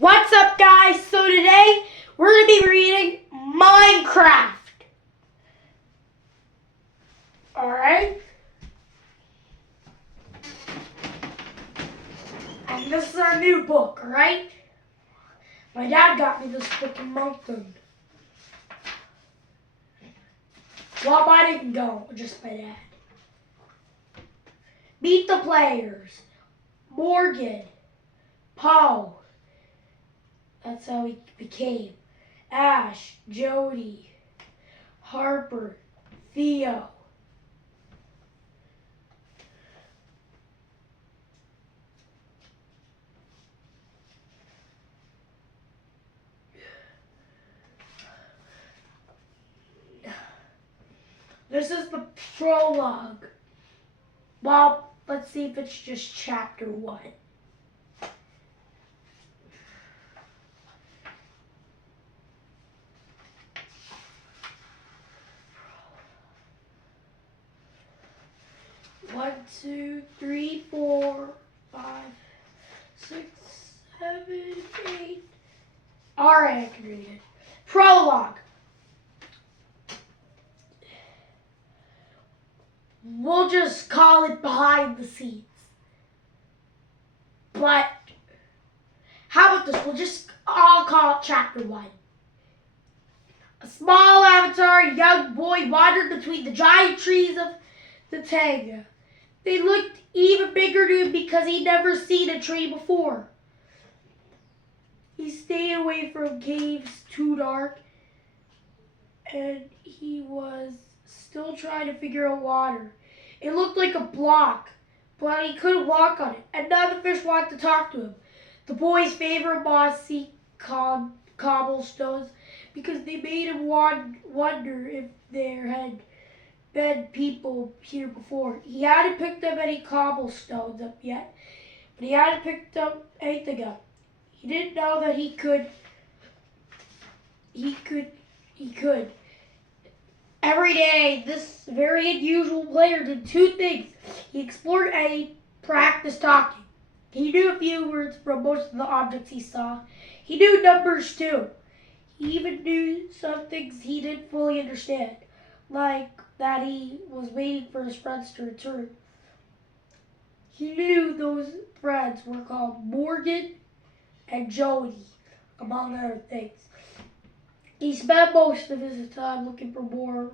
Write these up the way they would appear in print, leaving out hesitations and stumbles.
What's up, guys? So today we're going to be reading Minecraft. Alright? And this is our new book, alright? My dad got me this book a month ago. Well, I didn't go, just my dad. Meet the players. Morgan. Paul. That's how he became. Ash, Jody, Harper, Theo. This is the prologue. Well, let's see if it's just chapter 1. One, 2, 3, 4, 5, 6, 7, 8. Alright, I can read it. Prologue. We'll just call it behind the scenes. But how about this? I'll call it chapter 1. A small avatar, a young boy, wandered between the giant trees of the taiga. They looked even bigger to him because he'd never seen a tree before. He stayed away from caves too dark, and he was still trying to figure out water. It looked like a block, but he couldn't walk on it, and none of the fish wanted to talk to him. The boy's favorite mossy cobblestones because they made him wonder if there had been people here before. He hadn't picked up any cobblestones up yet, but he hadn't picked up anything up. He didn't know that he could. Every day, this very unusual player did 2 things. He explored and he practiced talking. He knew a few words from most of the objects he saw. He knew numbers too. He even knew some things he didn't fully understand, like that he was waiting for his friends to return. He knew those friends were called Morgan and Jody, among other things. He spent most of his time looking for more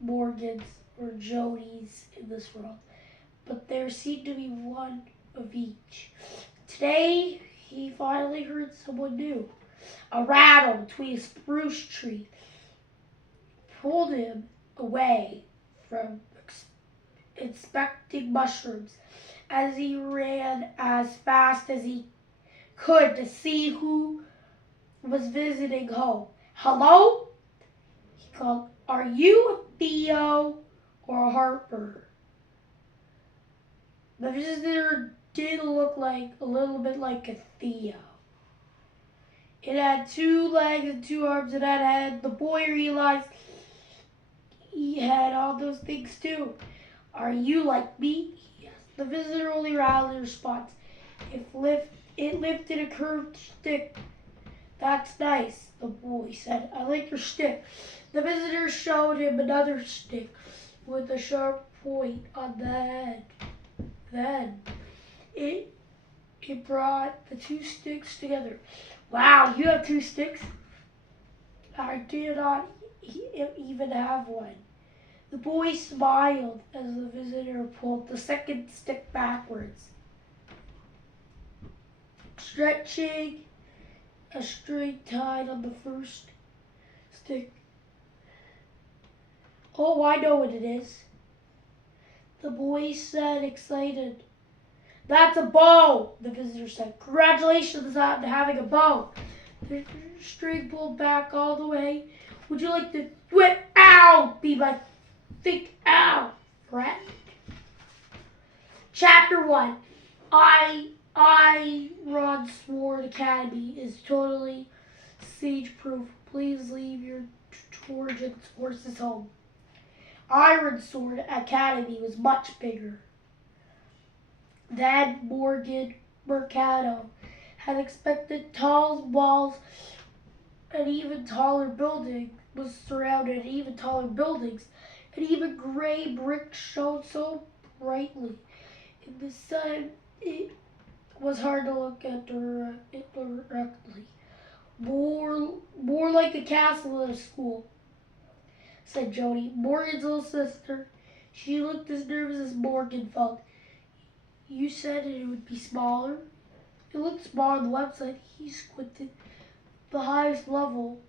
Morgans or Jodys in this world, but there seemed to be one of each. Today, he finally heard someone new. A rattle between a spruce tree pulled him away from inspecting mushrooms as he ran as fast as he could to see who was visiting home. Hello? He called. Are you a Theo or a Harper? The visitor did look like a little bit like a Theo. It had 2 legs and 2 arms and had a head. The boy realized he had all those things too. Are you like me? Yes. The visitor only rattled in response. It lifted a curved stick. That's nice, the boy said. I like your stick. The visitor showed him another stick with a sharp point on the end. Then it brought the 2 sticks together. Wow, you have 2 sticks? I did not even have one. The boy smiled as the visitor pulled the second stick backwards, stretching a string tied on the first stick. Oh, I know what it is, the boy said, excited. That's a bow, the visitor said. Congratulations on having a bow. The string pulled back all the way. Would you like to whip? Ow! Be my think ow, friend. Chapter 1. Rod Sword Academy is totally siege-proof. Please leave your Trojan horses home. Iron Sword Academy was much bigger. Then Morgan Mercado had expected tall walls and even taller building was surrounded even taller buildings, and even gray bricks shone so brightly in the sun it was hard to look at it directly. More like a castle than a school, said Jody, Morgan's little sister. She looked as nervous as Morgan felt. You said it would be smaller? It looked smaller on the website. He squinted. The highest level.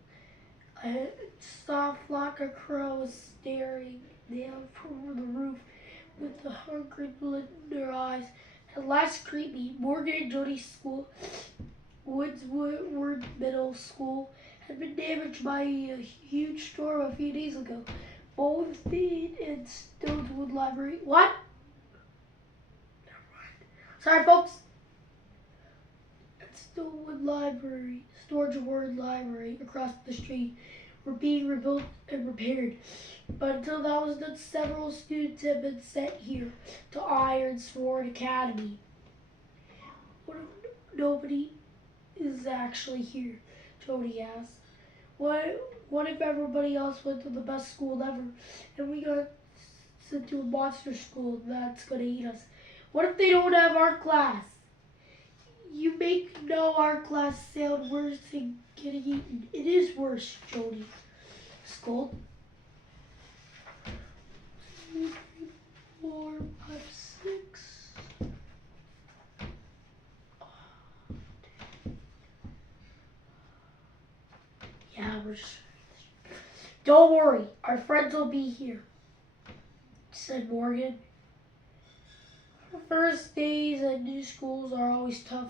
A soft flock of crows staring down from the roof with the hungry blood in their eyes. At last creepy. Morgan and Jody's school, Woodswood Middle School, had been damaged by a huge storm a few days ago. Both the and Stonewood Library. What? Never mind. Sorry, folks. Stonewood Library, Storage Ward Library across the street were being rebuilt and repaired. But until that was done, several students had been sent here to Iron Sword Academy. What if nobody is actually here? Jody asked. What if everybody else went to the best school ever and we got sent to a monster school that's gonna eat us? What if they don't have art class? You make no art class sound worse than getting eaten. It is worse, Jody scolded. 2, 3, 4, 5, 6. Yeah, don't worry, our friends will be here, said Morgan. First days at new schools are always tough,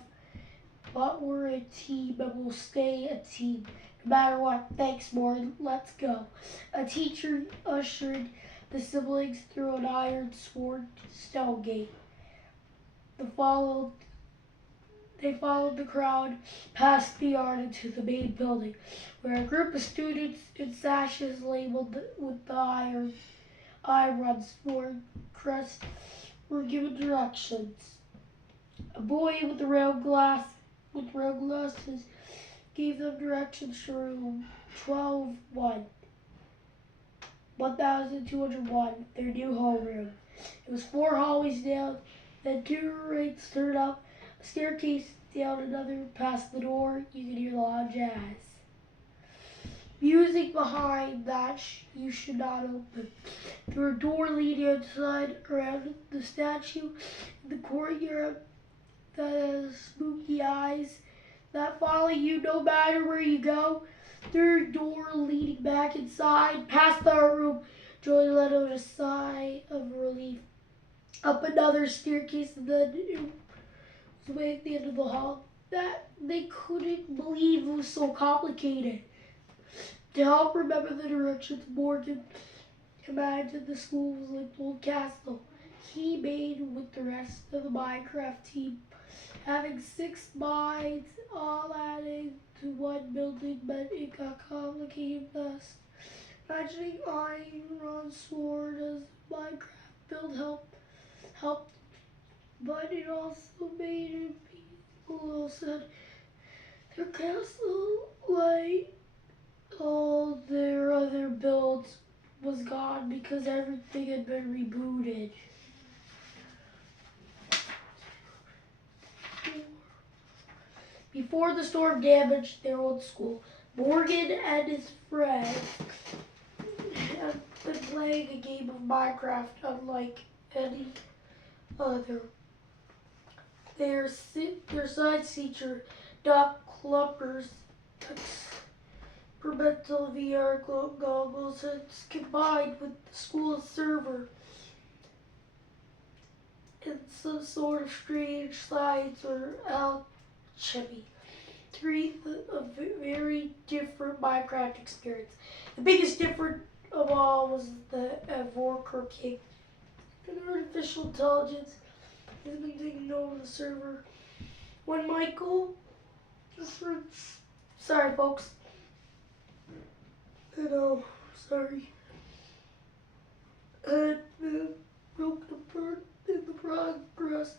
but we're a team and we'll stay a team no matter what. Thanks, Morgan. Let's go. A teacher ushered the siblings through an iron sword stone gate. They followed the crowd past the yard into the main building, where a group of students in sashes labeled with the iron sword crest were given directions. A boy with round glasses gave them directions to room 12-1. 1201, their new homeroom. It was 4 hallways down, then 2 ranks turned up, a staircase down another past the door. You could hear the loud jazz music behind that you should not open. Through a door leading outside around the statue in the courtyard that has spooky eyes that follow you no matter where you go. Through a door leading back inside, past the art room, Joy let out a sigh of relief. Up another staircase, and then it was way at the end of the hall. That they couldn't believe it was so complicated. To help remember the directions, Morgan imagined the school was like an old castle he made with the rest of the Minecraft team. Having 6 minds all adding to one building meant it got complicated fast. Imagining iron sword as Minecraft build helped, but it also made it people said their castle, like all their other builds, was gone because everything had been rebooted. Before the storm damaged their old school, Morgan and his friends had been playing a game of Minecraft unlike any other. Their science teacher, Doc Clumper's experimental VR goggles had combined with the school's server in some sort of strange science or alchemy to create a very different Minecraft experience. The biggest difference of all was the Evoker King, an artificial intelligence has been taking over the server. When Michael, sorry folks, I know, sorry, had been broken apart in the progress.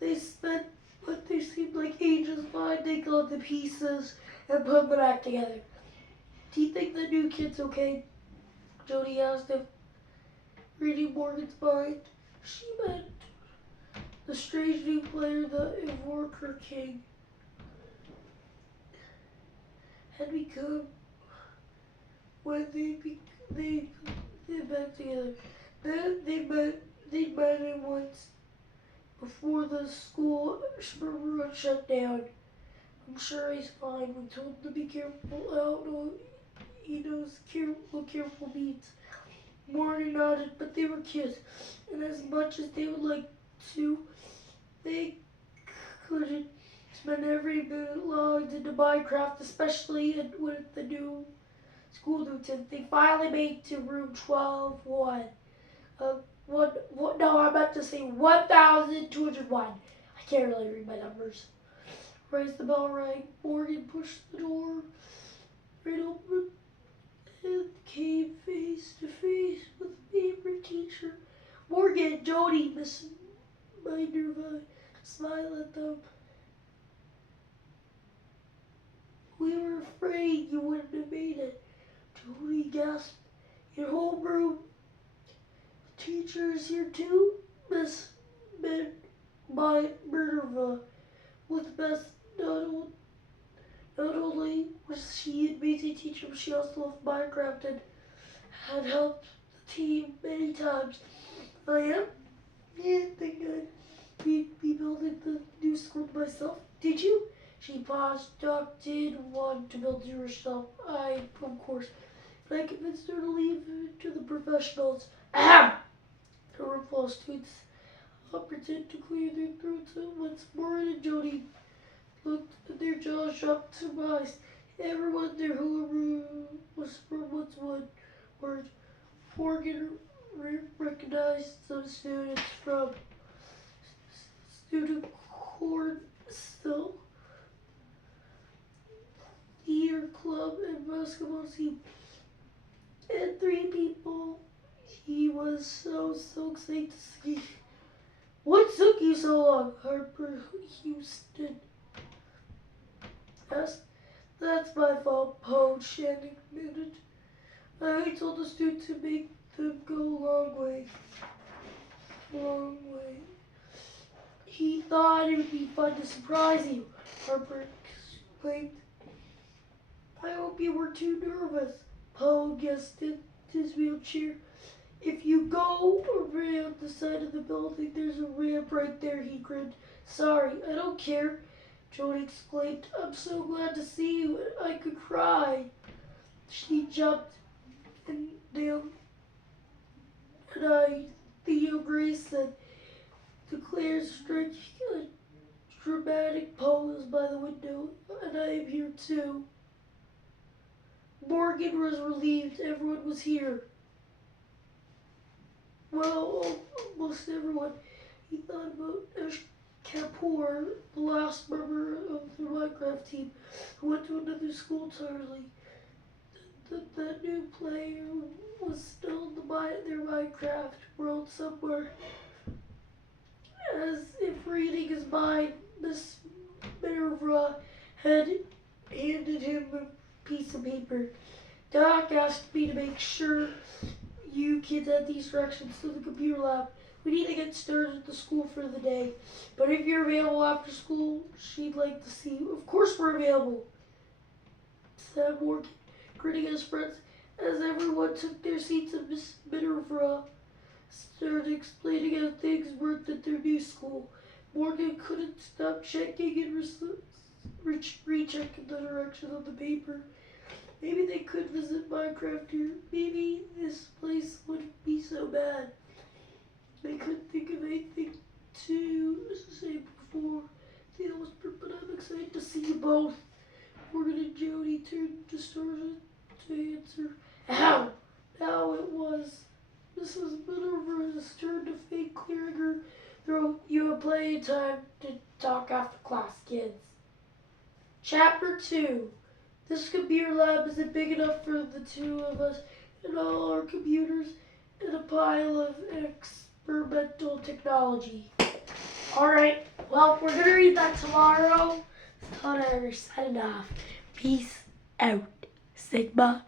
They spent but they seemed like ages finding all the pieces and putting them back together. Do you think the new kid's okay? Jody asked him, reading Morgan's mind. She meant the strange new player, the Evoker King, had become when they met together. Then they met him once before the school run shut down. I'm sure he's fine. We told him to be careful. I don't know. He knows what careful means. Morgan nodded, but they were kids, and as much as they would like to, they couldn't spend every minute logged into Minecraft, especially with the new school routine. They finally made to room 12-1. No, I meant to say 1,201. I can't really read my numbers. Raised the bell rang. Morgan pushed the door right open and came face to face with favorite teacher. Morgan, Jody, Miss Minerva smiled at them. We were afraid you wouldn't have made it. Jody gasped. Your homeroom teacher is here too? Miss Minerva was best. Not only was she an amazing teacher, but she also loved Minecraft and had helped the team many times. I am? Yeah, I think I'd be building the new school myself. Did you? She paused. Doc did want to build it herself. Of course. But I convinced her to leave it to the professionals. Ahem! The room full of students pretended to clear their throats once more, and Jody looked at their jaws dropped to surprise. Everyone in their homeroom was from what's one word. Morgan recognized some students from student corn still theater club and basketball team, and 3 people he was so excited to see. What took you so long? Harper Houston asked. That's my fault, Poe, Shannon admitted. I told the student to make them go a long way. He thought it would be fun to surprise you, Harper exclaimed. I hope you were too nervous. Poe guessed in his wheelchair. If you go around the side of the building, there's a ramp right there, he grinned. Sorry, I don't care, Jody exclaimed. I'm so glad to see you. I could cry. She jumped and down. And Theo Grace said, declares striking a dramatic pose by the window, and I am here too. Morgan was relieved everyone was here. Well, almost everyone. He thought about Ash Kapoor, the last member of the Minecraft team, who went to another school entirely. That new player was still in their Minecraft world somewhere. As if reading his mind, Miss Minerva had handed him a piece of paper. Doc asked me to make sure you kids had these directions to the computer lab. We need to get started at the school for the day. But if you're available after school, she'd like to see you. Of course we're available, said Morgan, grinning at his friends. As everyone took their seats and Miss Minerva started explaining how things worked at their new school. Morgan couldn't stop checking and rechecking the directions on the paper. Maybe they could visit Minecraft here. Maybe this place wouldn't be so bad. I couldn't think of anything to say before the whisper, but I'm excited to see you both. Morgan and Jody turned to Starza to answer. How? Now it was. This was Minerva's turn to fake clearing her throat. You have plenty of time to talk after class, kids. Chapter 2. This computer lab isn't big enough for the 2 of us and all our computers and a pile of experimental technology. Alright, well, we're gonna read that tomorrow. So we're signing off. Peace out. Sigma.